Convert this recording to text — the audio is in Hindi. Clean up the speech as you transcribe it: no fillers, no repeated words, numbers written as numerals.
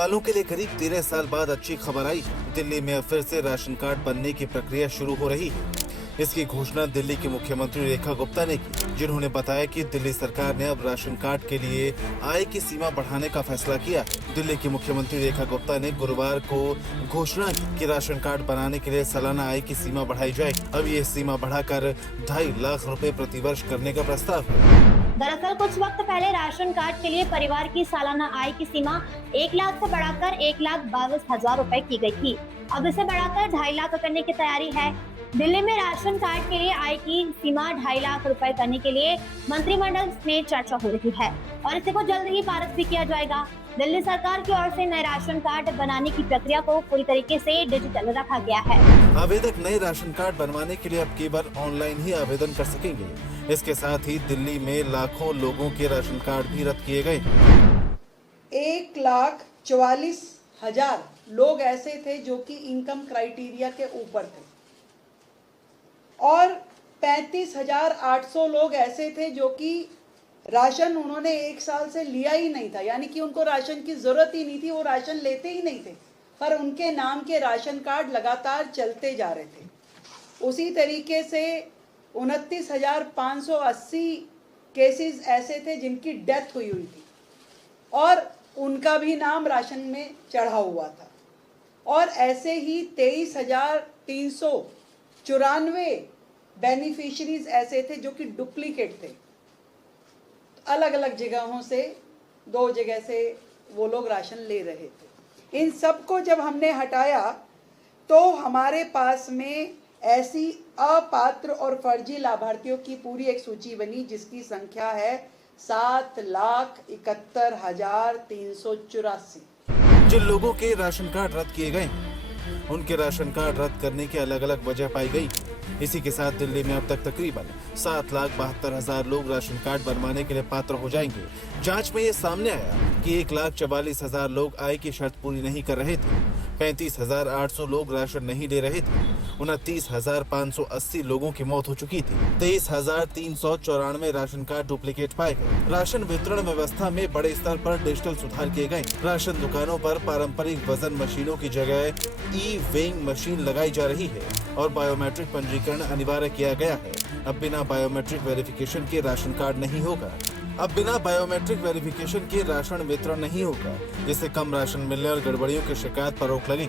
वालों के लिए करीब 13 साल बाद अच्छी खबर आई। दिल्ली में अब फिर से राशन कार्ड बनने की प्रक्रिया शुरू हो रही है। इसकी घोषणा दिल्ली की मुख्यमंत्री रेखा गुप्ता ने की, जिन्होंने बताया कि दिल्ली सरकार ने अब राशन कार्ड के लिए आय की सीमा बढ़ाने का फैसला किया। दिल्ली की मुख्यमंत्री रेखा गुप्ता ने गुरुवार को घोषणा की कि राशन कार्ड बनाने के लिए सालाना आय की सीमा बढ़ाई जाए। अब ये सीमा बढ़ाकर 2.5 लाख रुपए प्रतिवर्ष करने का प्रस्ताव है। दरअसल कुछ वक्त पहले राशन कार्ड के लिए परिवार की सालाना आय की सीमा 1 लाख से बढ़ाकर 1,22,000 रुपए की गई थी। अब इसे बढ़ाकर 2.5 लाख करने की तैयारी है। दिल्ली में राशन कार्ड के लिए आय की सीमा 2.5 लाख रुपए करने के लिए मंत्रिमंडल में चर्चा हो रही है और इसे को जल्द ही पारित भी किया जाएगा। दिल्ली सरकार की ओर से नए राशन कार्ड बनाने की प्रक्रिया को पूरी तरीके से डिजिटल रखा गया है। आवेदक नए राशन कार्ड बनवाने के लिए अब केवल ऑनलाइन ही आवेदन कर सकेंगे। इसके साथ ही दिल्ली में लाखों लोगों के राशन कार्ड भी रद्द किए गए। 1,44,000 लोग ऐसे थे जो कि इनकम क्राइटेरिया के ऊपर थे और 35,800 लोग ऐसे थे जो कि राशन उन्होंने 1 साल से लिया ही नहीं था, यानी कि उनको राशन की जरूरत ही नहीं थी, वो राशन लेते ही नहीं थे, पर उनके नाम के राशन कार्ड लगातार चलते जा रहे थे। उसी तरीके से 29,580 केसेस ऐसे थे जिनकी डेथ हुई थी और उनका भी नाम राशन में चढ़ा हुआ था और ऐसे ही 23,394 बेनिफिशरीज ऐसे थे जो कि डुप्लीकेट थे। अलग अलग जगहों से 2 जगह से वो लोग राशन ले रहे थे। इन सब को जब हमने हटाया तो हमारे पास में ऐसी अपात्र और फर्जी लाभार्थियों की पूरी एक सूची बनी जिसकी संख्या है 7,71,384। जिन लोगों के राशन कार्ड रद्द किए गए उनके राशन कार्ड रद्द करने की अलग अलग वजह पाई गई। इसी के साथ दिल्ली में अब तक तकरीबन 7,72,000 लोग राशन कार्ड बनवाने के लिए पात्र हो जाएंगे। जांच में ये सामने आया कि 1,44,000 लोग आय की शर्त पूरी नहीं कर रहे थे, 35,800 लोग राशन नहीं ले रहे थे, 29,580 लोगों की मौत हो चुकी थी, 23,394 राशन कार्ड डुप्लीकेट पाए गए। राशन वितरण व्यवस्था में बड़े स्तर पर डिजिटल सुधार किए गए। राशन दुकानों पर पारंपरिक वजन मशीनों की जगह ई-वेइंग मशीन लगाई जा रही है और बायोमेट्रिक पंजीकरण अनिवार्य किया गया है। अब बिना बायोमेट्रिक वेरिफिकेशन के राशन कार्ड नहीं होगा। अब बिना बायोमेट्रिक वेरिफिकेशन के राशन वितरण नहीं होगा, जिससे कम राशन मिलने और गड़बड़ियों की शिकायत पर रोक लगेगी।